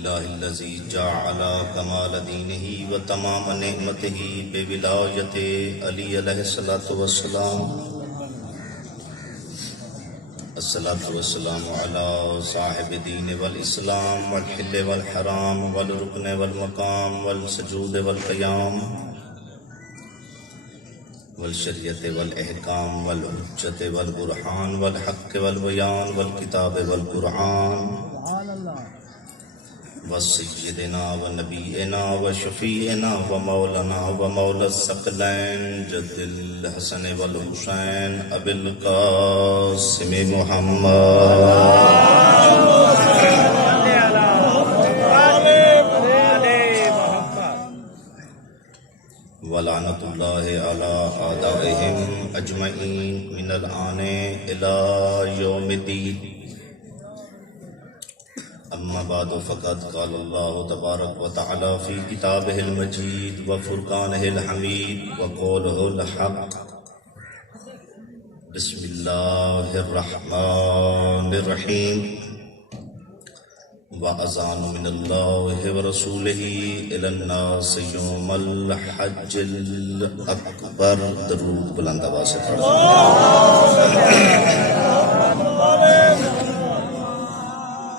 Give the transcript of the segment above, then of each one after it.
لله الذي جعل كمال دينه وتمام نعمته بولاية علي عليه الصلاة والسلام. الصلاة والسلام على صاحب الدين والإسلام والحل والحرام والركن والمقام والسجود والقيام والشریعت والاحکام والحجت والبرہان والحق والبیان والکتاب والقرآن وسیدنا ونبینا وشفیعنا ومولانا ومولا الثقلین جد الحسن والحسین ابی القاسم محمد ولعنت اللہ علی اعدائهم اجمعین من الآن الى یوم الدین. اما بعد فقد قال اللہ تبارک وتعالی فی کتابہ المجید وفرقانہ الحمید وقولہ الحق. بسم اللہ الرحمن الرحیم. وَأَذَانٌ مِّنَ اللَّهِ وَرَسُولِهِ إِلَى النَّاسِ يَوْمَ الْحَجِّ الْأَكْبَرِ. درود بلند آواز سے پڑھو.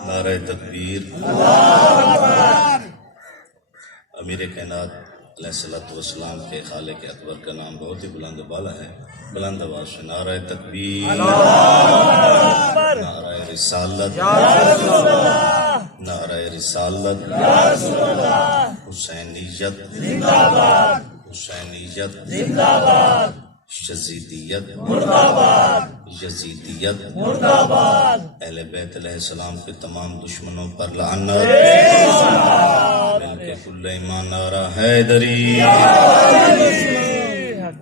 نعرہ تکبیر. امیر کائنات علیہ الصلوۃ والسلام کے خالق اکبر کا نام بہت ہی بلند بالا ہے. بلند آواز سے نعرہ تکبیر، نعرہ رسالت، نعرہ رسالت، حسینیت زندہ باد، حسینیت زندہ باد، یزیدیت مردہ باد، یزیدیت مردہ باد. اہل بیت علیہ السلام کے تمام دشمنوں پر لعنت. مل کے کل ایمان نعرہ حیدری.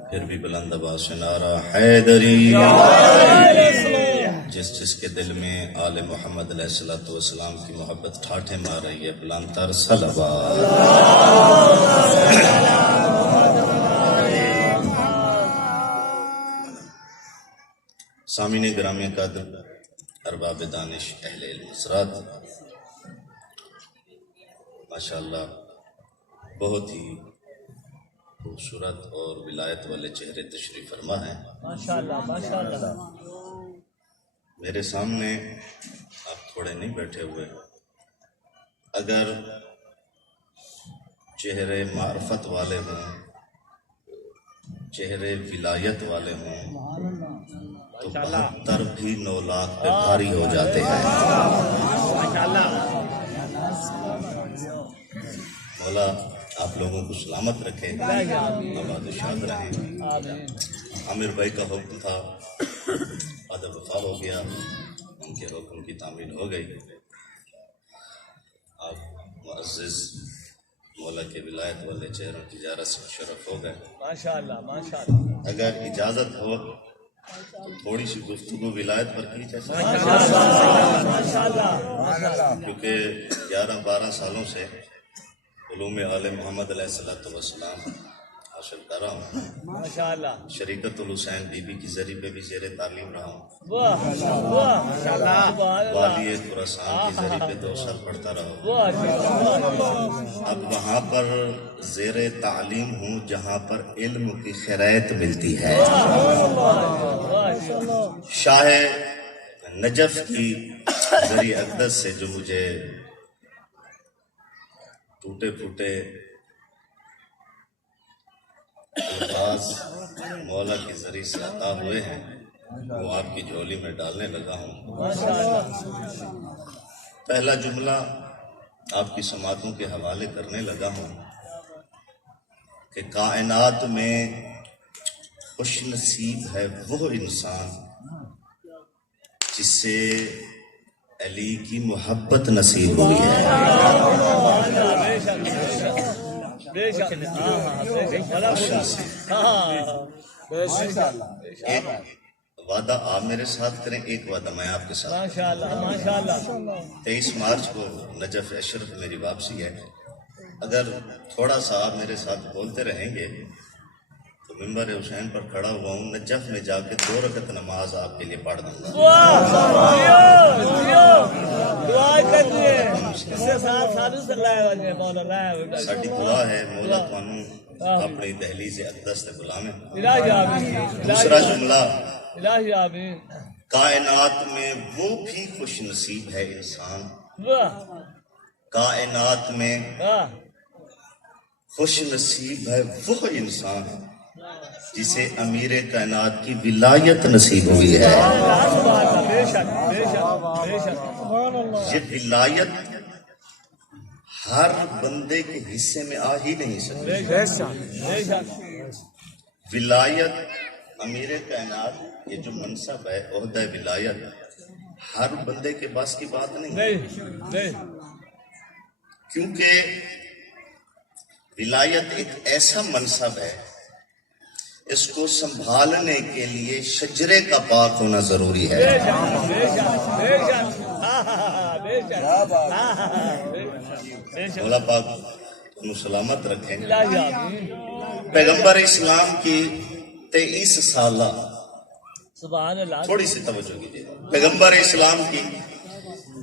پھر بھی بلند آواز سے نعرہ حیدری. جس جس کے دل میں آل محمد علیہ السلام کی محبت ٹھاٹھے مار رہی ہے، بلند تر صلوات. سامعین گرامی قدر، ارباب دانش، اہل علم حضرات، ماشاءاللہ بہت ہی خوبصورت اور ولایت والے چہرے تشریف فرما ہیں. ماشاءاللہ ماشاءاللہ. میرے سامنے آپ تھوڑے نہیں بیٹھے ہوئے. اگر چہرے معرفت والے ہوں، چہرے ولایت والے ہوں تو 72 بھی 9 لاکھ پہ بھاری ہو جاتے ہیں. مولا آپ لوگوں کو سلامت رکھے، آباد و شاد رہیں. عامر بھائی کا حکم تھا، ادب وفا ہو گیا، ان کے حکم کی تعمیل ہو گئی. آپ معزز مولا کے ولایت والے چہروں کی زیارت سے شرف ہو گئے. ماشاءاللہ ماشاءاللہ. اگر اجازت ہو تو تھوڑی سی گفتگو ولایت پر کی جائے، کیونکہ 11-12 سالوں سے علوم آل محمد علیہ السلام حاصل کر رہا ہوں. ماشاءاللہ. شریکت الحسین بی بی کی ذریعے پہ بھی زیر تعلیم رہا ہوں. واہ واہ ماشاءاللہ. والی خراسان کی ذریعے پہ 2 سال پڑھتا رہا ہوں. اب وہاں پر زیر تعلیم ہوں جہاں پر علم کی خیرات ملتی ہے. شاہ نجف کی ذریعہ اقدس سے جو مجھے ٹوٹے پھوٹے الفاظ مولا کے ذریعے سے عطا ہوئے ہیں وہ آپ کی جھولی میں ڈالنے لگا ہوں. پہلا جملہ آپ کی سماعتوں کے حوالے کرنے لگا ہوں کہ کائنات میں خوش نصیب ہے وہ انسان جسے علی کی محبت نصیب ہوئی ہے. ایک وعدہ آپ میرے ساتھ کریں، ایک وعدہ میں آپ کے ساتھ. 23 مارچ کو نجف اشرف میری واپسی ہے. اگر تھوڑا سا آپ میرے ساتھ بولتے رہیں گے تو منبر حسین پر کھڑا ہوا ہوں، نجف میں جا کے 2 رکعت نماز آپ کے لیے پڑھ دوں گا۔ دعا کریے اس سے ساتھ سادو سے لائے وجہ مولا لائے ساڈی دعا ہے مولا تانوں اپنی دہلیز اقدس تے بلاویں۔ الہی آمین، دوسرا جملہ، الہی آمین۔ کائنات میں وہ بھی خوش نصیب ہے انسان، واہ کائنات میں واہ خوش نصیب ہے وہ انسان جسے امیر کائنات کی ولایت نصیب ہوئی ہے۔ سبحان اللہ، بے شک بے شک بے شک۔ یہ ولایت ہر بندے کے حصے میں آ ہی نہیں سکتی۔ بے شک بے شک ولایت امیر کائنات، یہ جو منصب ہے عہدہ ولایت، ہر بندے کے بس کی بات نہیں ہے، کیونکہ ولایت ایک ایسا منصب ہے، اس کو سنبھالنے کے لیے شجرے کا پاک ہونا ضروری ہے۔ مولا پاک انہوں سلامت رکھیں۔ پیغمبر اسلام کی 23 سالہ، سبحان اللہ، تھوڑی سی توجہ کیجیے، پیغمبر اسلام کی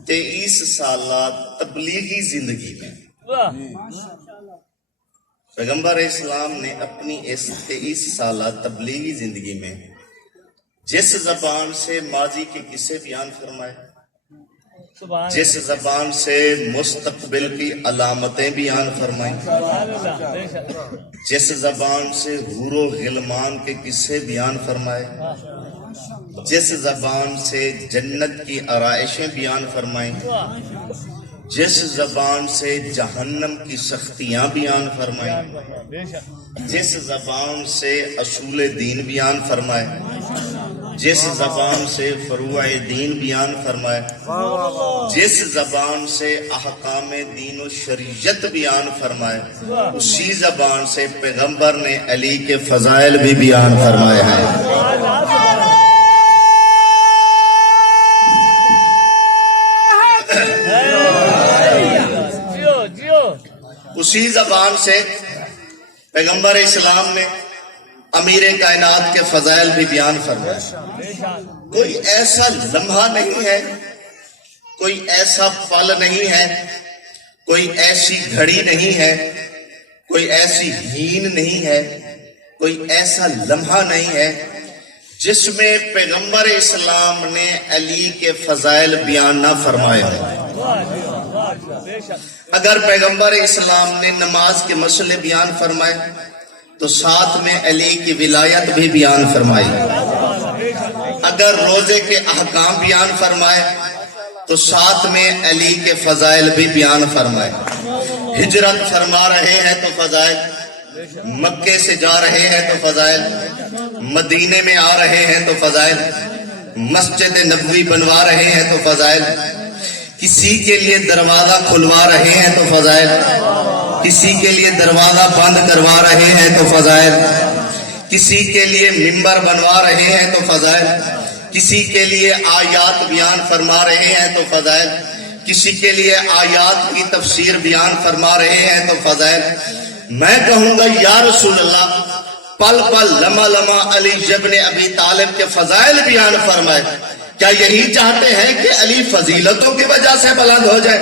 23 سالہ تبلیغی زندگی میں پیغمبر اسلام نے اپنی اس 23 سالہ تبلیغی زندگی میں جس زبان سے ماضی کے قصے بیان فرمائے، جس زبان سے مستقبل کی علامتیں بیان فرمائیں، جس زبان سے حور و غلمان کے قصے بیان فرمائے، جس زبان سے جنت کی آرائشیں بیان فرمائیں، جس زبان سے جہنم کی سختیاں بیان فرمائیں، جس زبان سے اصول دین بیان فرمائے، جس زبان سے فروع دین بیان فرمائے، جس زبان سے احکام دین و شریعت بیان فرمائے، اسی زبان سے پیغمبر نے علی کے فضائل بھی بیان فرمائے ہیں۔ اسی زبان سے پیغمبر اسلام نے امیر کائنات کے فضائل بھی بیان فرمائے۔ کوئی ایسا لمحہ نہیں ہے، کوئی ایسا پل نہیں ہے، کوئی ایسی گھڑی نہیں ہے، کوئی ایسی ہین نہیں ہے، کوئی ایسا لمحہ نہیں ہے جس میں پیغمبر اسلام نے علی کے فضائل بیان نہ فرمائے ہیں۔ اگر پیغمبر اسلام نے نماز کے مسئلے بیان فرمائے تو ساتھ میں علی کی ولایت بھی بیان فرمائی، اگر روزے کے احکام بیان فرمائے تو ساتھ میں علی کے فضائل بھی بیان فرمائے۔ ہجرت فرما رہے ہیں تو فضائل، مکے سے جا رہے ہیں تو فضائل، مدینے میں آ رہے ہیں تو فضائل، مسجد نبوی بنوا رہے ہیں تو فضائل، کسی کے لیے دروازہ کھلوا رہے ہیں تو فضائل، کسی کے لیے دروازہ بند کروا رہے ہیں تو فضائل، کسی کے لیے منبر بنوا رہے ہیں تو فضائل، کسی کے لیے آیات بیان فرما رہے ہیں تو فضائل، کسی کے لیے آیات کی تفسیر بیان فرما رہے ہیں تو فضائل۔ میں کہوں گا یا رسول اللہ، پل پل لمحہ لمحہ علی ابن ابی طالب کے فضائل بیان فرمائے۔ کیا یہی چاہتے ہیں کہ علی فضیلتوں کی وجہ سے بلند ہو جائے؟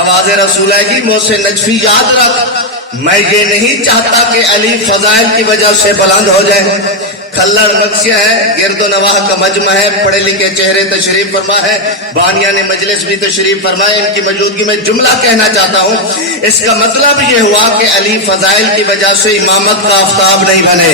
آواز رسول ہے کہ محسن نجفی یاد رکھ، میں یہ نہیں چاہتا کہ علی فضائل کی وجہ سے بلند ہو جائے۔ کھلڑ نقشہ ہے، گرد و نواح کا مجمع ہے، پڑھے لکھے چہرے تشریف فرما ہے، بانیان مجلس بھی تشریف فرمائے، ان کی موجودگی میں جملہ کہنا چاہتا ہوں۔ اس کا مطلب یہ ہوا کہ علی فضائل کی وجہ سے امامت کا آفتاب نہیں بنے۔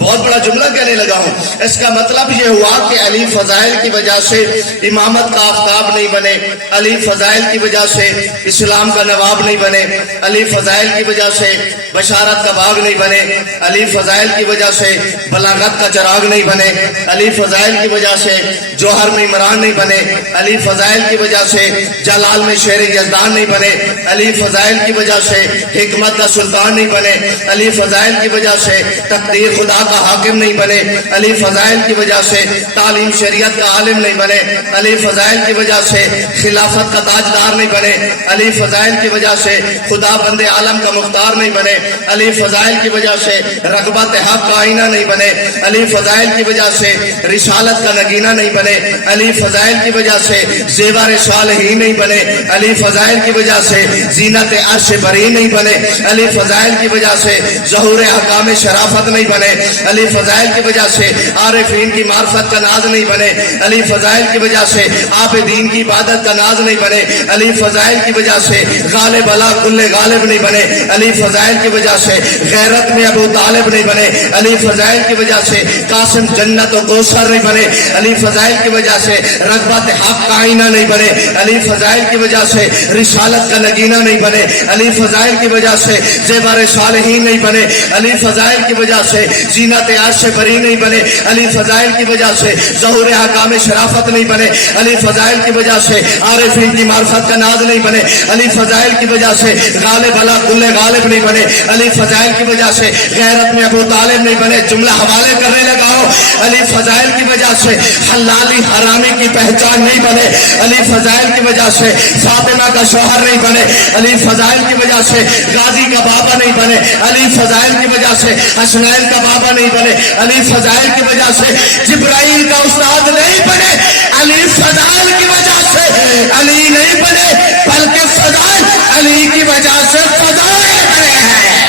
بہت بڑا جملہ کہنے لگا ہوں۔ اس کا مطلب یہ ہوا کہ علی فضائل کی وجہ سے امامت کا آفتاب نہیں بنے، علی فضائل کی وجہ سے اسلام کا نواب نہیں بنے، علی فضائل کی وجہ سے بشارت کا باغ نہیں بنے، علی فضائل کی وجہ سے بلاغت کا چراغ نہیں بنے، علی فضائل کی وجہ سے جوہر میں عمران نہیں بنے، علی فضائل کی وجہ سے جلال میں شیر یزدان نہیں بنے، علی فضائل کی وجہ سے حکمت کا سلطان نہیں بنے، علی فضائل کی وجہ سے تقدیر خدا کا کا حاکم نہیں بنے علی فضائل کی وجہ سے تعلیم شریعت کا عالم نہیں بنے علی فضائل کی وجہ سے خلافت کا تاجدار نہیں بنے علی فضائل کی وجہ سے خدا بند عالم کا مختار نہیں بنے علی فضائل کی وجہ سے رغبت حق کا آئینہ نہیں بنے علی فضائل کی وجہ سے رسالت کا نگینہ نہیں بنے علی فضائل کی وجہ سے زیور صالحین نہیں بنے علی فضائل کی وجہ سے زینت عرش بری نہیں بنے علی فضائل کی وجہ سے ظہور احکام شرافت نہیں بنے علی فضائل کی وجہ سے عارفین کی معرفت کا ناز نہیں بنے علی فضائل کی وجہ سے عابدین کی عبادت کا ناز نہیں بنے علی فضائل کی وجہ سے غالب علی کل غالب نہیں بنے علی فضائل کی وجہ سے غیرت میں ابو طالب نہیں بنے علی فضائل کی وجہ سے قاسم جنت و کوثر نہیں بنے علی فضائل کی وجہ سے رغبت حق کا آئینہ نہیں بنے علی فضائل کی وجہ سے رسالت کا نگینہ نہیں بنے علی فضائل کی وجہ سے زیور صالحین نہیں بنے علی فضائل کی وجہ سے زینت عرش بری نہیں بنے علی فضائل کی وجہ سے ظہور احکام شرافت نہیں بنے علی فضائل کی وجہ سے عارفین کی معرفت کا ناز نہیں بنے علی فضائل کی وجہ سے غالب علی کل غالب نہیں بنے علی فضائل کی وجہ سے غیرت میں ابو طالب نہیں بنے جملہ حوالے کرنے لگا ہو علی فضائل کی وجہ سے حلالی حرامی کی پہچان نہیں بنے علی فضائل کی وجہ سے فاطمہ کا شوہر نہیں بنے علی فضائل کی وجہ سے غازی کا بابا نہیں بنے علی فضائل کی وجہ سے حسنین کا بابا نہیں بنے علی فضائل کی وجہ سے جبرائیل کا استاد نہیں بنے علی فضائل کی وجہ سے علی نہیں بنے بلکہ فضائل علی کی وجہ سے فضائل بنے ہیں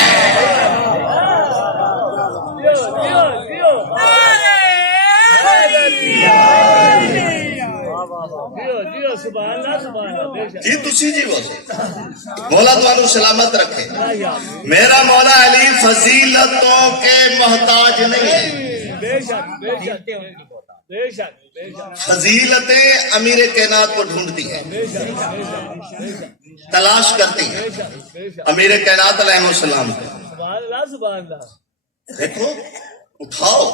جی تسی جی وہ مولا تو سلامت رکھے میرا مولا علی فضیلتوں کے محتاج نہیں ہے فضیلتیں امیر کائنات کو ڈھونڈتی ہیں تلاش کرتی ہیں امیر کائنات علیہ السلام کو دیکھو اٹھاؤ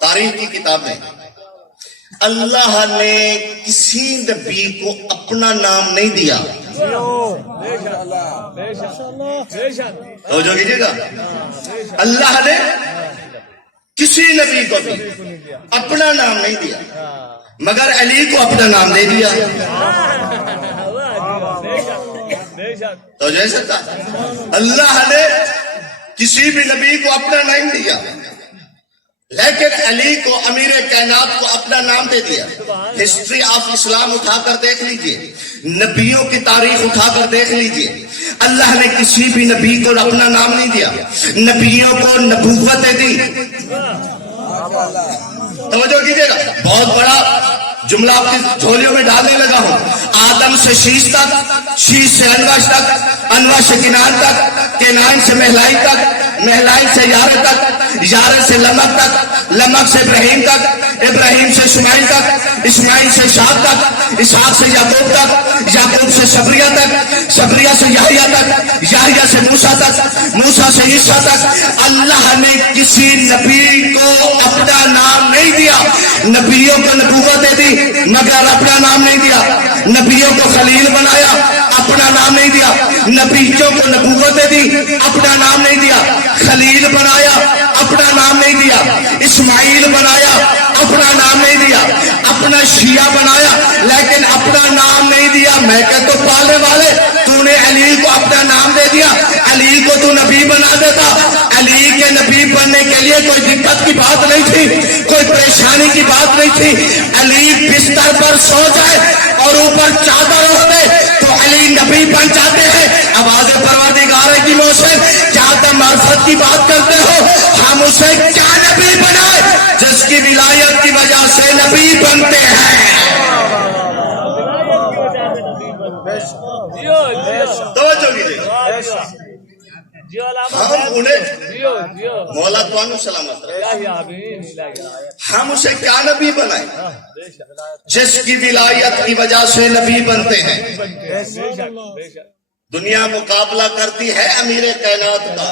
تاریخ کی کتابیں اللہ نے کسی نبی کو اپنا نام نہیں دیا توجہ کیجیے گا اللہ نے کسی نبی کو بھی اپنا نام نہیں دیا مگر علی کو اپنا نام دے دیا تو جیسا تھا اللہ نے کسی بھی نبی کو اپنا نام دیا لیکن علی کو امیر کائنات کو اپنا نام دے دیا ہسٹری آف اسلام اٹھا کر دیکھ لیجئے نبیوں کی تاریخ اٹھا کر دیکھ لیجئے اللہ نے کسی بھی نبی کو اپنا نام نہیں دیا نبیوں کو نبوتیں دی توجہ کیجئے گا بہت بڑا جملہ آپ کی جھولیوں میں ڈالنے لگا ہوں آدم سے شیش تک شیش سے انوش تک انوش سے کنان تک کنان سے مہلائی تک مہلائی سے یارے تک یارے سے لمک تک لمک سے ابراہیم تک ابراہیم سے اسماعیل تک اسماعیل سے اسحاق تک اسحاق سے یعقوب تک یعقوب سے صبریہ تک صبریہ سے یحییٰ تک یحییٰ سے موسیٰ تک موسیٰ سے عیسیٰ تک اللہ نے کسی نبی کو اپنا نام نہیں دیا نبیوں کو نبوتیں دی مگر اپنا نام نہیں دیا نبیوں کو خلیل بنایا اپنا نام نہیں دیا نبیوں کو نبوتیں دی اپنا نام نہیں دیا خلیل بنایا اپنا نام نہیں دیا اسماعیل بنایا اپنا نام نہیں دیا اپنا شیعہ بنایا لیکن اپنا نام نہیں دیا میں کہ تو پالنے والے تو نے علی کو اپنا نام دے دیا علی کو تو نبی بنا دیتا علی کے نبی بننے کے لیے کوئی دقت کی بات نہیں تھی کوئی پریشانی کی بات نہیں تھی علی بستر پر سو جائے اور اوپر چادر اڑے تو علی نبی بن جاتے ہیں آواز پروردگار کی منہ سے کیا تم معرفت کی بات کرتے ہو ہم اسے کیا نبی بنائے جس کی ولایت کی وجہ سے نبی بنتے ہیں توجہ کیجیے ہم انہیں مولا تو سلامت ہم اسے کیا نبی بنائے جس کی ولایت کی وجہ سے نبی بنتے ہیں دنیا مقابلہ کرتی ہے امیر کائنات کا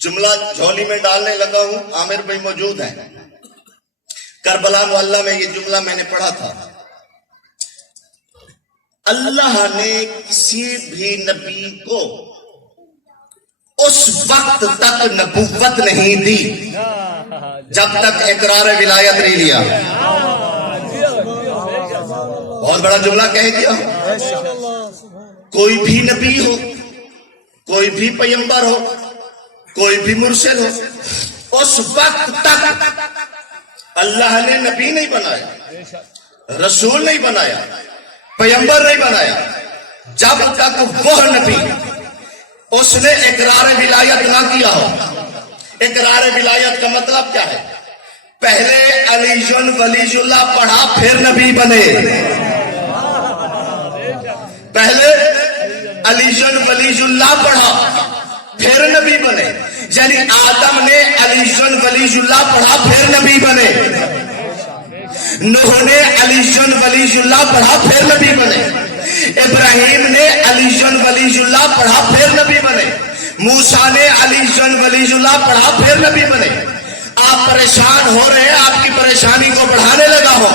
جملہ جھولی میں ڈالنے لگا ہوں عامر بھائی موجود ہیں کربلا محلہ میں یہ جملہ میں نے پڑھا تھا اللہ نے کسی بھی نبی کو اس وقت تک نبوت نہیں دی جب تک اقرار ولایت نہیں لیا. بہت بڑا جملہ کہہ دیا. کوئی بھی نبی ہو, کوئی بھی پیغمبر ہو, کوئی بھی مرسل ہو, اس وقت تک اللہ نے نبی نہیں بنایا, رسول نہیں بنایا, پیغمبر نہیں بنایا جب تک وہ نبی اس نے اقرار ولایت نہ کیا ہو. اقرار ولایت کا مطلب کیا ہے؟ پہلے علی ولی اللہ پڑھا پھر نبی بنے. پہلے علی ولی اللہ پڑھا پھر نبی بنے. یعنی آدم نے علی ولی اللہ پڑھا پھر نبی بنے. نوح نے علی ولی اللہ پڑھا پھر نبی بنے. ابراہیم نے علی ولی اللہ پڑھا پھر نبی بنے. موسیٰ نے علی ولی اللہ پڑھا پھر نبی بنے. آپ پریشان ہو رہے ہیں, آپ کی پریشانی کو بڑھانے لگا ہو.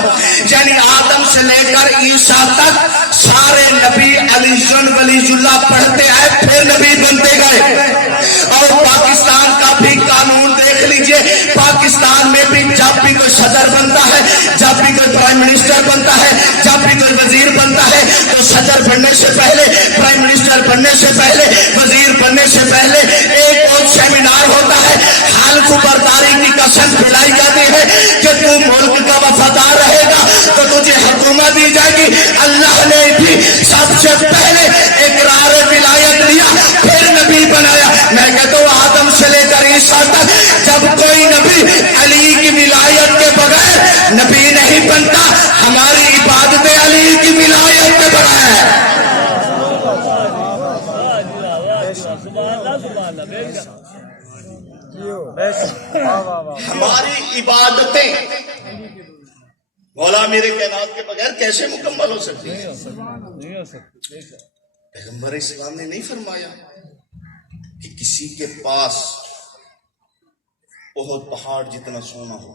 یعنی آدم سے لے کر عیسیٰ تک سارے نبی علی ولی اللہ پڑھتے آئے پھر نبی بنتے گئے. اور پاکستان کا بھی قانون دیکھ لیجئے, پاکستان میں بھی جب بھی کوئی صدر بنتا ہے, جب بھی کوئی پرائم منسٹر بنتا ہے, جب بھی کوئی وزیر بنتا ہے, تو صدر بننے سے پہلے, پرائم منسٹر بننے سے پہلے, وزیر بننے سے پہلے ایک اور سیمینار ہوتا ہے. حلف برداری کی قسم کھلائی جاتی ہے کہ تو ملک کا وفادار رہے گا تو تجھے حکومت دی جائے گی. اللہ نے بھی سب سے پہلے اقرار ولایت لیا پھر نبی بنایا. میں کہتا ہوں آدم سے لے کر عیسیٰ تک جب کوئی نبی علی کی ولایت کے بغیر نبی نہیں بنتا. ہماری عبادت علی کی ولایت کے بغیر. ہماری عبادتیں مولا میرے کائنات کے بغیر کیسے مکمل ہو سکتی ہیں؟ پیغمبر اسلام نے نہیں فرمایا کہ کسی کے پاس بہت پہاڑ جتنا سونا ہو,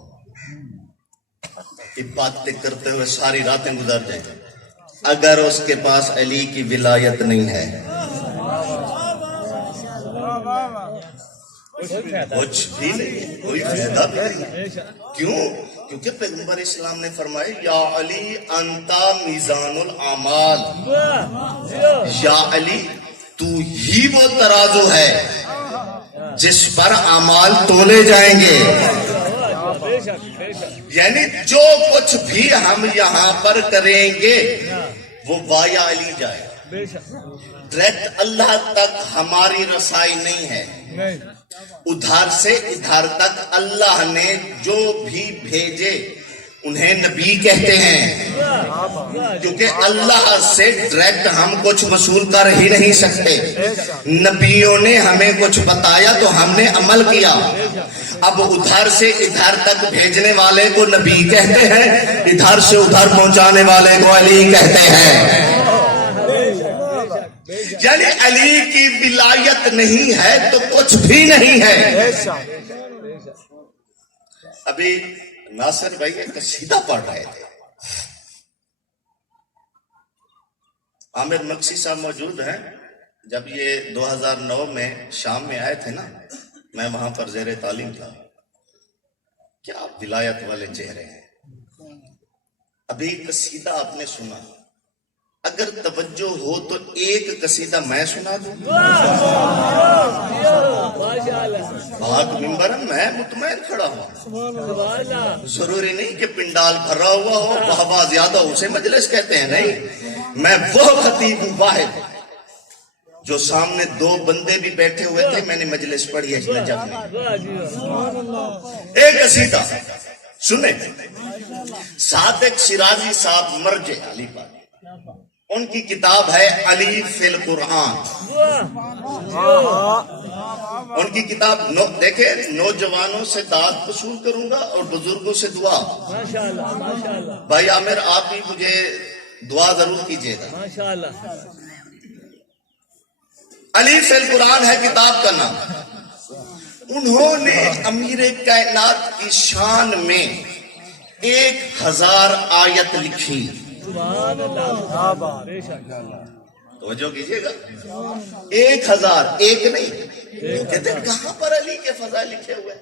عبادتیں کرتے ہوئے ساری راتیں گزر جائیں, اگر اس کے پاس علی کی ولایت نہیں ہے کچھ بھی نہیں, کوئی فائدہ بھی نہیں. کیوں؟ کیونکہ پیغمبر اسلام نے فرمایا یا علی انتا میزان الاعمال, یا علی تو ہی وہ ترازو ہے جس پر اعمال تولے جائیں گے. یعنی جو کچھ بھی ہم یہاں پر کریں گے وہ وایا علی جائے. ڈائریکٹ اللہ تک ہماری رسائی نہیں ہے. ادھر سے ادھر تک اللہ نے جو بھی بھیجے انہیں نبی کہتے ہیں, کیونکہ اللہ سے ڈائریکٹ ہم کچھ وصول کر ہی نہیں سکتے. نبیوں نے ہمیں کچھ بتایا تو ہم نے عمل کیا. اب ادھر سے ادھر تک بھیجنے والے کو نبی کہتے ہیں, ادھر سے ادھر پہنچانے والے کو علی کہتے ہیں. یعنی علی کی ولایت نہیں ہے تو کچھ بھی نہیں ہے. ابھی ناصر بھائی ایک قصیدہ پڑھ رہے تھے, عامر مکسی صاحب موجود ہیں. جب یہ 2009 میں شام میں آئے تھے نا, میں وہاں پر زیر تعلیم تھا. کیا ولایت والے چہرے ہیں. ابھی قصیدہ آپ نے سنا, اگر توجہ ہو تو ایک قصیدہ میں سنا دوں. بھاگ ممبر میں مطمئن کھڑا ہوں. ضروری نہیں کہ پنڈال بھرا ہوا ہو, بہوا زیادہ اسے مجلس کہتے ہیں. نہیں, میں وہ خطیب ہوں واحد جو سامنے دو بندے بھی بیٹھے ہوئے تھے, میں نے مجلس پڑھی ہے نجف میں. ایک قصیدہ سنیں. صادق شیرازی صاحب مرجع علی پاک, ان کی کتاب ہے علی فی القرآن. ان کی کتاب دیکھیں, نوجوانوں سے داد وصول کروں گا اور بزرگوں سے دعا. بھائی عامر آپ بھی مجھے دعا ضرور کیجیے گا. علی فی القرآن ہے کتاب کا نام. انہوں نے امیر کائنات کی شان میں 1000 آیت لکھی. توجہ کیجئے گا، 1000 ایک نہیں، کہتے ہیں کہاں پر علی کے فضائل لکھے ہوئے؟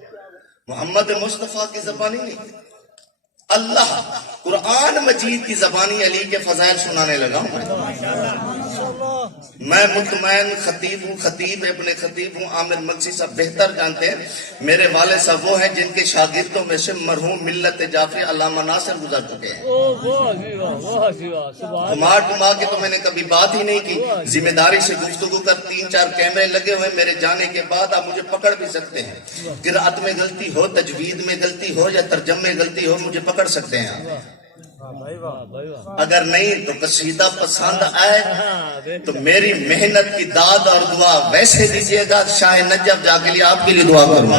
محمد مصطفیٰ کی زبانی نہیں، اللہ قرآن مجید کی زبانی علی کے فضائل سنانے لگا ہوں میں مطمئن خطیب ہوں، خطیب ابن خطیب ہوں، عامر مقصی صاحب بہتر جانتے ہیں، میرے والد صاحب وہ ہیں جن کے شاگردوں میں سے مرحوم ملت جعفری علامہ ناصر گزر چکے ہیں، گھما کے تو میں نے کبھی بات ہی نہیں کی، ذمہ داری سے گفتگو کر 3-4 کیمرے لگے ہوئے، میرے جانے کے بعد آپ مجھے پکڑ بھی سکتے ہیں، قرأت میں غلطی ہو، تجوید میں غلطی ہو یا ترجمے میں غلطی ہو، مجھے پکڑ سکتے ہیں آپ، اگر نہیں تو قصیدہ پسند آئے تو میری محنت کی داد اور دعا ویسے دیجیے گا، شاہ نجف جا کے لیے آپ کے لیے دعا کروں،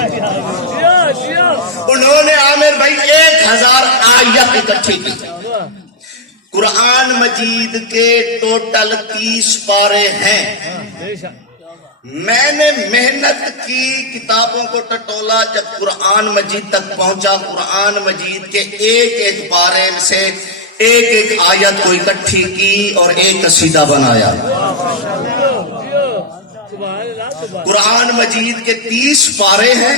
انہوں نے عامر بھائی 1000 آیت اکٹھی کی، قرآن مجید کے ٹوٹل 30 پارے ہیں، میں نے محنت کی، کتابوں کو ٹٹولا، جب قرآن مجید تک پہنچا، قرآن مجید کے ایک پارے سے ایک آیت کو اکٹھی کی اور ایک قصیدہ بنایا۔ قرآن مجید کے 30 پارے ہیں،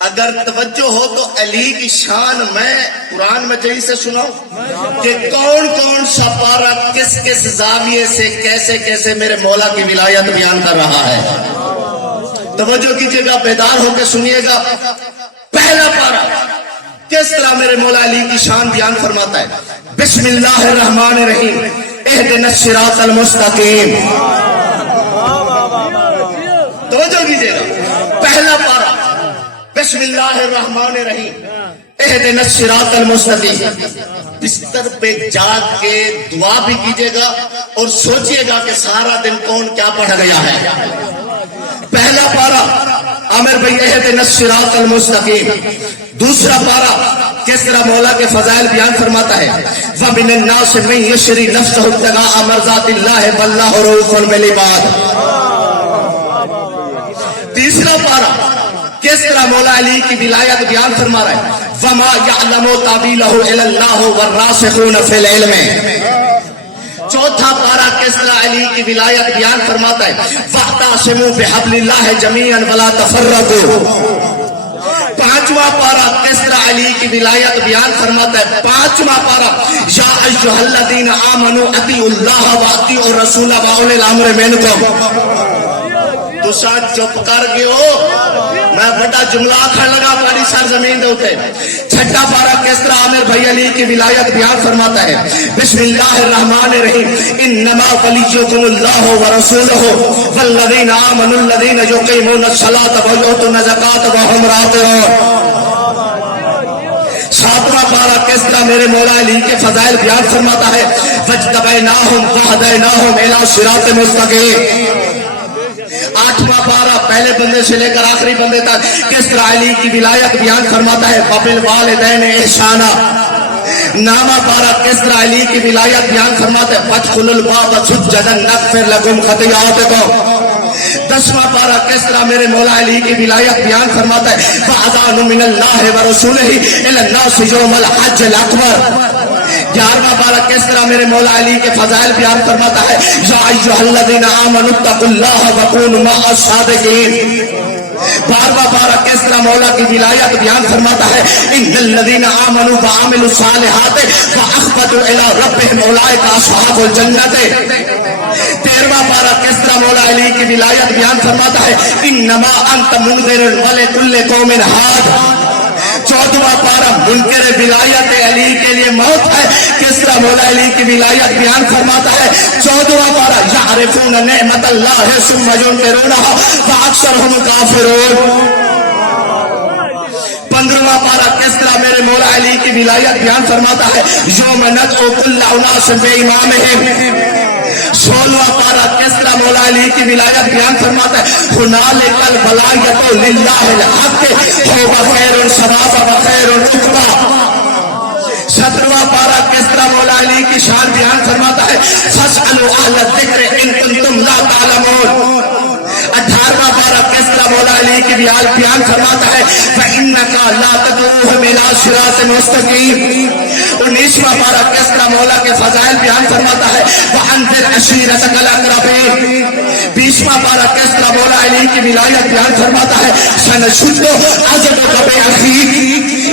اگر توجہ ہو تو علی کی شان میں قرآن مجید سے سناؤں کہ کون کون سا پارہ کس کس زاویے سے کیسے کیسے میرے مولا کی ولایت بیان کر رہا ہے، توجہ کیجئے گا، بیدار ہو کے سنیے گا۔ پہلا پارہ کس طرح میرے مولا علی کی شان بیان فرماتا ہے، بسم اللہ الرحمن الرحیم، اہدنا الصراط المستقیم، توجہ کیجئے گا، پہلا پارہ بسم اللہ الرحمن الرحیم، اہدنا الصراط المستقیم، بستر پہ جاگ کے دعا بھی کیجئے گا اور سوچئے گا کہ سارا دن کون کیا پڑھ گیا ہے۔ پہلا پارہ عامر بھائی اہدنا الصراط المستقیم، دوسرا پارہ کس طرح مولا کے فضائل بیان فرماتا ہے، وَمِنَ النَّاسِ مَن يَشْرِي نَفْسَهُ ابْتِغَاءَ مَرْضَاتِ اللَّهِ وَاللَّهُ رَءُوفٌ بِالْعِبَادِ، تیسرا پارہ کس طرح مولا علی کی ولایت بیان فرما رہا ہے، وَمَا يَعْلَمُ تَأْوِيلَهُ إِلَّا اللَّهُ وَالرَّاسِخُونَ فِي الْعِلْمِ، چوتھا پارہ کس طرح علی کی ولایت بیان فرماتا ہے، وَاعْتَصِمُوا بِحَبْلِ اللَّهِ جَمِيعًا وَلَا تَفَرَّقُوا، پانچواں پارہ کس طرح علی کی ولایت بیان فرماتا ہے، پانچواں پارہ یا ایھا الذین آمنوا اطیعوا اللہ واطیعوا الرسول واولی الامر منکم، تو ساتھ چپ کر گئے ہو، میں بڑا جملہ آکھن لگا پاری سرزمین دے ہوتے۔ چھٹا پارہ کس طرح عامر بھائی علی کی ولایت بیان فرماتا ہے، بسم اللہ الرحمن الرحیم، انما ولیکم اللہ ورسولہ والذین آمنوا الذین یقیمون الصلاۃ ویؤتون الزکاۃ وہم راکعون۔ ساتواں پارہ کس طرح میرے مولا علی کے فضائل بیان فرماتا ہے، فاجتبیناہم وہدیناہم الی صراط مستقیم۔ آٹھواں پارہ پہلے بندے سے لے کر آخری بندے تک کس طرح علی کی ولایت بیان فرماتا ہے، وَبِالْوَالِدَيْنِ إِحْسَانًا۔ نامہ پارہ کس طرح علی کی ولایت بیان فرماتا ہے، فَادْخُلُوا الْبَابَ سُجَّدًا نَغْفِرْ لَكُمْ خَطِیئَاتِکُم۔ دسواں پارہ کس طرح میرے مولا علی کی ولایت بیان فرماتا ہے، فَأَذَانٌ مِّنَ اللَّهِ وَرَسُولِهِ إِلَى النَّاسِ يَوْمَ الْحَجِّ الْأَكْبَرِ۔ گیارہواں پارہ کس طرح میرے مولا علی کے فضائل بیان فرماتا ہے، یا ایھا الذین آمنوا اتقوا اللہ وکونوا مع الصادقین۔ بارہواں پارہ کس طرح مولا کی ولایت بیان فرماتا ہے، ان الذین آمنوا وعملوا الصالحات واخبتوا الی ربهم اولئک اصحاب الجنۃ۔ تیرہواں پارہ کس طرح مولا علی کی ولایت بیان فرماتا ہے، انما انت منذر ولکل قوم ہاد۔ چودواں پارہ منکر ولایت علی کے لیے موت ہے، کس طرح مولا علی کی ولایت بیان فرماتا ہے، چودواں پارہ یعرفون نعمت اللہ ثم ینکرونہا فاکثرہم کافرون۔ پندرہواں پارہ کس طرح میرے مولا علی کی ولایت بیان فرماتا ہے، یوم ندعو کل اناس بامامہم۔ سولہواں پارہ کس طرح مولا علی کی ولایت بیان فرماتا ہے، ہنالک الولایۃ للہ الحق هو خیر ثوابا و خیر عقبا۔ سترواں پارہ کس طرح مولا علی کی شان بیان فرماتا ہے، فاسألوا اہل الذکر ان کنتم لا تعلمون۔ 18واں پارہ کس طرح مولا علی کی بیان فرماتا ہے، فإنک لا تدعوهم إلی صراط مستقیم۔ 19واں پارہ کس طرح مولا کے فضائل بیان فرماتا ہے، وأنذر وانذر عشیرتک الاقربین. 20واں پارہ کس طرح مولا علی کی ولایت بیان فرماتا ہے. سنشد عضدک باخیک.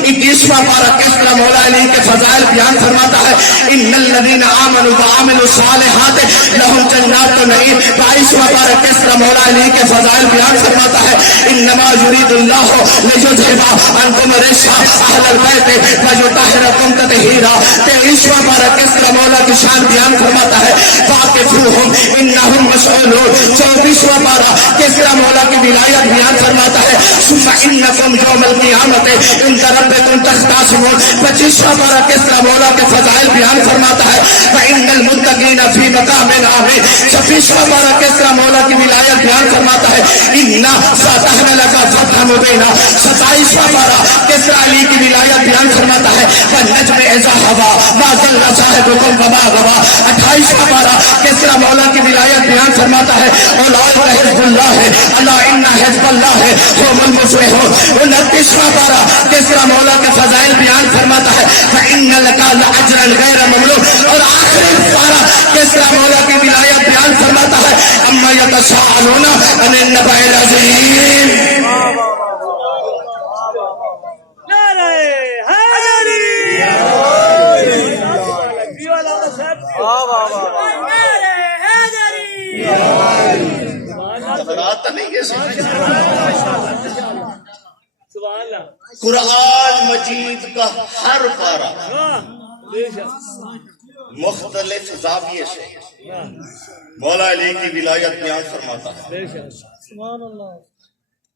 21واں پارہ کس طرح مولا علی کے فضائل بیان فرماتا ہے. ان الذین آمنوا وعملوا الصالحات لهم جنات النعیم. 22واں پارہ کس طرح مولا علی کے فضائل بیان فرماتا ہے. انما یرید اللہ لیذھب عنکم الرجس اہل البیت ویطہرکم تطہیرا. 23واں پارہ کس طرح مولا کی شان بیان فرماتا ہے. فاقفوہم انہم مسئولون. 24واں پارہ کس طرح مولا کی ولایت بیان فرماتا ہے. ثم انکم یوم القیامۃ عند ربکم تختصمون. 25واں پارہ کس طرح مولا کے فضائل بیان فرماتا ہے. فإن المتقین فی مقام امین. 26واں پارہ کس طرح مولا کی ولایت بیان فرماتا ہے. انا فتحنا لک فتحا مبینا. 27واں پارہ کس طرح علی کی ولایت بیان فرماتا ہے. والنجم اذا ہوا ما ضل صاحبکم وما غوا. 28واں پارہ کس طرح مولا کی ولایت بیان فرماتا ہے. اولئک حزب اللہ الا ان حزب اللہ هم المفلحون. 29واں پارہ کس طرح مولا کے فضائل بیان فرماتا ہے. فإن لک لأجرا غیر ممنون. اور آخری پارہ کس طرح مولا کی ولایت بیان فرماتا ہے. اما یتساءلون عن النبأ العظیم. نعرہ حیدری قرآن مجید کا ہر پارہ بے شک مختلف زاویے سے مولا علی کی ولایت بیان فرماتا ہے. بے شک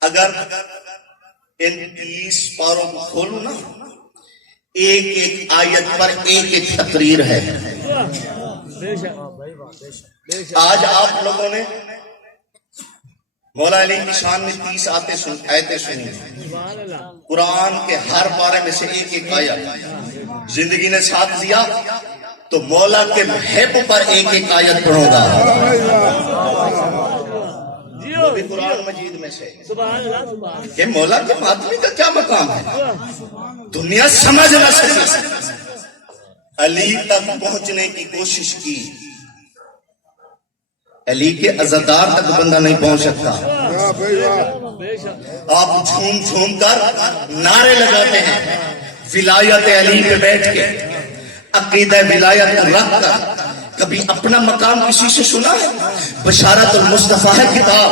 اگر ان 30 پاروں کو کھولوں نا، ایک ایک آیت پر ایک ایک تقریر ہے. بے شک آج آپ لوگوں نے مولا علی کی شان میں 30 آیتیں سنی ہیں. سبحان اللہ. قرآن کے ہر پارے میں سے ایک ایک آیت زندگی نے ساتھ دیا تو مولا کے محب پر ایک ایک آیت پڑھوں گا. وہ بھی قرآن مجید میں سے. سبحان اللہ. سبحان اللہ. کہ مولا کے ماتمی کا کیا مقام ہے دنیا سمجھ نہ سکی. علی تک پہنچنے کی کوشش کی، علی کے عزادار تک بندہ نہیں پہنچ سکتا. بے شک آپ جھوم جھوم کر نعرے لگاتے ہیں ولایت علی پہ بیٹھ کے، عقیدہ ولایت کو رکھ کر. کبھی اپنا مقام کسی سے سنا ہے؟ بشارت المصطفیٰ ہے کتاب.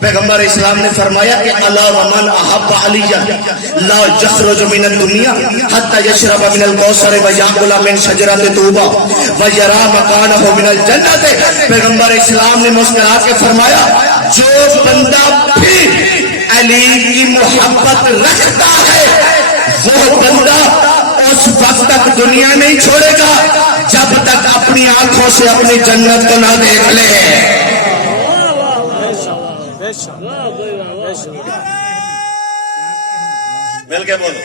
پیغمبر اسلام نے فرمایا کہ الا ومن احب علی لا یخرج من الدنیا حتى یشرب من الکوثر ویاکل من شجرۃ طوبی ویرى مکانہ من الجنۃ. پیغمبر اسلام نے مسکرا کے فرمایا جو بندہ بھی علی کی محبت رکھتا ہے وہ بندہ اس وقت تک دنیا نہیں چھوڑے گا جب تک اپنی آنکھوں سے اپنی جنت کو نہ دیکھ لے. مل کے بولو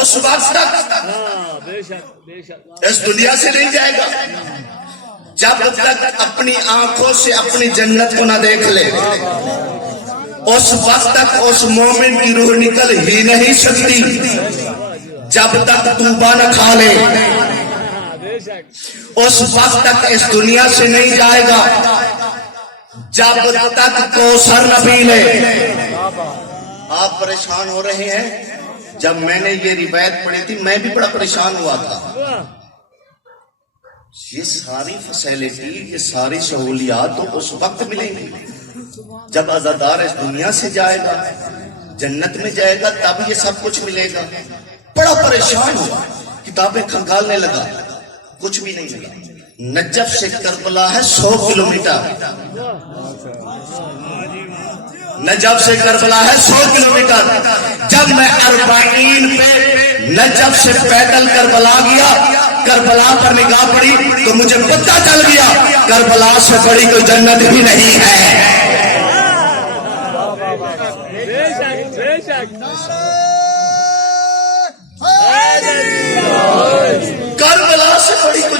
اس وقت تک بے شک بے شک اس دنیا سے نہیں جائے گا جب تک اپنی آنکھوں سے اپنی جنت کو نہ دیکھ لے. اس وقت تک اس مومن کی روح نکل ہی نہیں سکتی جب تک توبہ نہ کھا لے. بے شک اس وقت تک اس دنیا سے نہیں جائے گا جب تک کوثر نہ پی لے. آپ پریشان ہو رہے ہیں. جب میں نے یہ روایت پڑھی تھی میں بھی بڑا پریشان ہوا تھا. یہ ساری فیسلٹی، یہ ساری سہولیات تو اس وقت ملیں گی جب عزادار اس دنیا سے جائے گا، جنت میں جائے گا، تب یہ سب کچھ ملے گا. بڑا پریشان ہوا، کتابیں کھنگالنے لگا، کچھ بھی نہیں ملا. نجف سے کربلا ہے 100 کلومیٹر. نجف سے کربلا ہے 100 کلومیٹر. جب میں 40 پہ نجف سے پیدل کربلا گیا، کربلا پر نگاہ پڑی تو مجھے پتہ چل گیا کربلا سے بڑی کوئی جنت بھی نہیں ہے. بے شک بے شک کربلا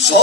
100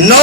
9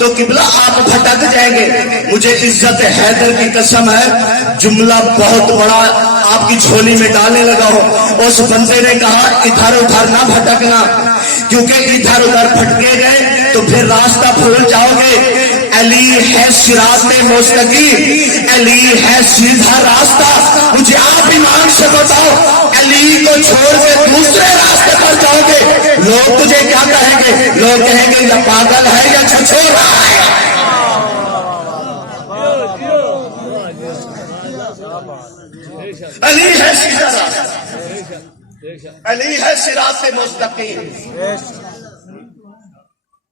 تو قبلہ آپ بھٹک جائیں گے. مجھے عزت حیدر کی قسم ہے جملہ بہت بڑا آپ کی جھولی میں ڈالنے لگا ہو. اس بندے نے کہا ادھر ادھر نہ بھٹکنا، کیونکہ ادھر ادھر بھٹکے گئے تو پھر راستہ بھول جاؤ گے. علی ہے صراط مستقیم، علی ہے سیدھا راستہ. مجھے آپ ایمان سے بتاؤ علی کو چھوڑ کے دوسرے راستے پر جاؤ گے، لوگ تجھے کیا کہیں گے؟ لوگ کہیں گے یا پاگل ہے یا چھچورا ہے. علی ہے سیدھا راستہ، علی ہے صراط مستقیم.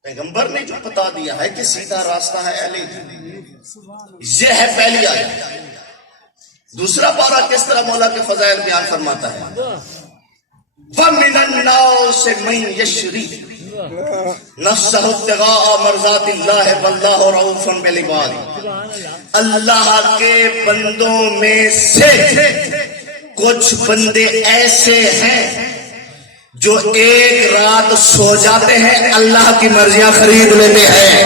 پیغمبر نے جو بتا دیا ہے کہ سیدھا راستہ ہے علی، یہ ہے پہلی آیت. دوسرا پارہ کس طرح مولا کے فضائل بیان فرماتا ہے؟ وَمِنَ النَّاسِ مَن يَشْرِي نَفْسَهُ ابْتِغَاءَ مَرْضَاتِ اللَّهِ وَاللَّهُ رَءُوفٌ بِالْعِبَادِ. اللہ کے بندوں میں سے کچھ بندے ایسے ہیں جو ایک رات سو جاتے ہیں، اللہ کی مرضیاں خرید لیتے ہیں.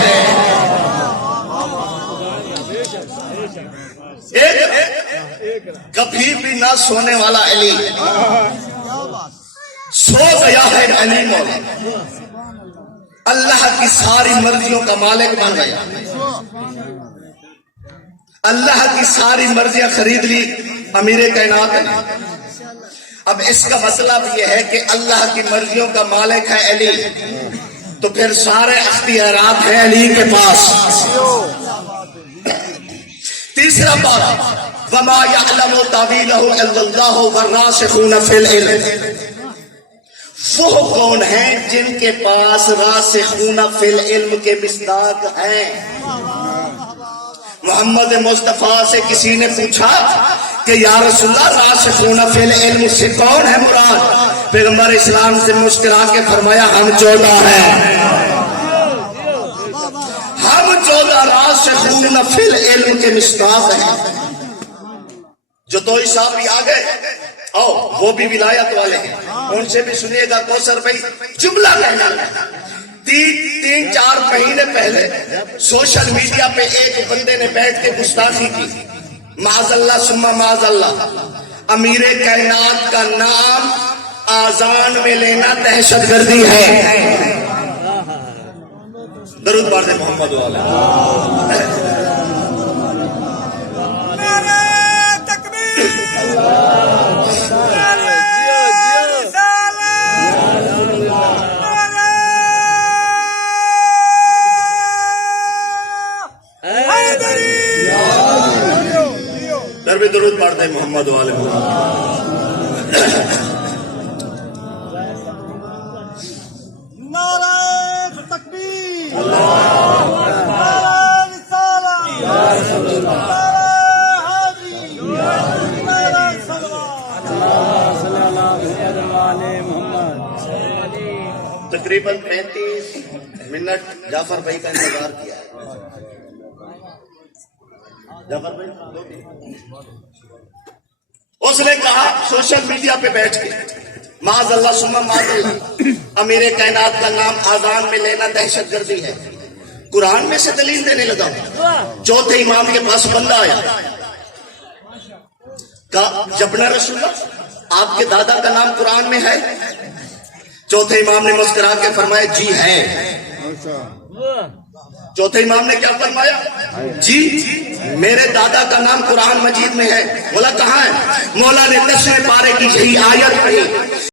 کبھی بھی نہ سونے والا علی سو گیا ہے. علی مولا اللہ کی ساری مرضیوں کا مالک بن گیا، اللہ کی ساری مرضیاں خرید لی امیر کائنات نے. اب اس کا مطلب یہ ہے کہ اللہ کی مرضیوں کا مالک ہے علی، تو پھر سارے اختیارات ہیں علی کے پاس. تیسرا پارہ وَمَا يَعْلَمُ تَأْوِيلَهُ إِلَّا اللَّهُ وَالرَّاسِخُونَ فِي الْعِلْمِ. وہ کون ہیں جن کے پاس راسخون فی العلم کے مصداق ہیں؟ محمد مصطفیٰ سے کسی نے پوچھا کہ یا رسول اللہ راسخون فی العلم سے کون ہے مراد؟ پیغمبر اسلام سے مسکرا کے فرمایا ہم 14 ہیں، ہم 14 راسخون فی العلم کے مصداق ہیں. جو دو صاحب بھی آ گئے وہ بھی ولایت والے ہیں، ان سے بھی سنیے گا. کوثر بھائی جملہ کہنا ہے. 3-4 مہینے پہلے سوشل میڈیا پہ ایک بندے نے بیٹھ کے گستاخی کی. معاذ اللہ ثم معاذ اللہ، امیر کائنات کا نام آذان میں لینا دہشت گردی ہے. درود پڑھ دے محمد والا. بھی درود پڑھ دے محمد والے نعرہ تکبیر، نعرہ رسالت، نعرہ حیدری، نعرہ صلوات. تقریباً 35 منٹ جعفر بھائی کا انتظار کیا ہے. جعفر بھائی اس نے کہا سوشل میڈیا پہ بیٹھ کے معاذ اللہ ثم معاذ اللہ، امیر کائنات کا نام آذان میں لینا دہشت گردی ہے. قرآن میں سے دلیل دینے لگا. چوتھے امام کے پاس بندہ آیا، کہا جبنا رسول اللہ آپ کے دادا کا نام قرآن میں ہے؟ چوتھے امام نے مسکرا کے فرمایا جی ہے. چوتھے امام نے کیا فرمایا؟ جی میرے دادا کا نام قرآن مجید میں ہے. مولا کہاں ہے؟ مولا نے 10ویں پارے کی یہی آیت پڑھی.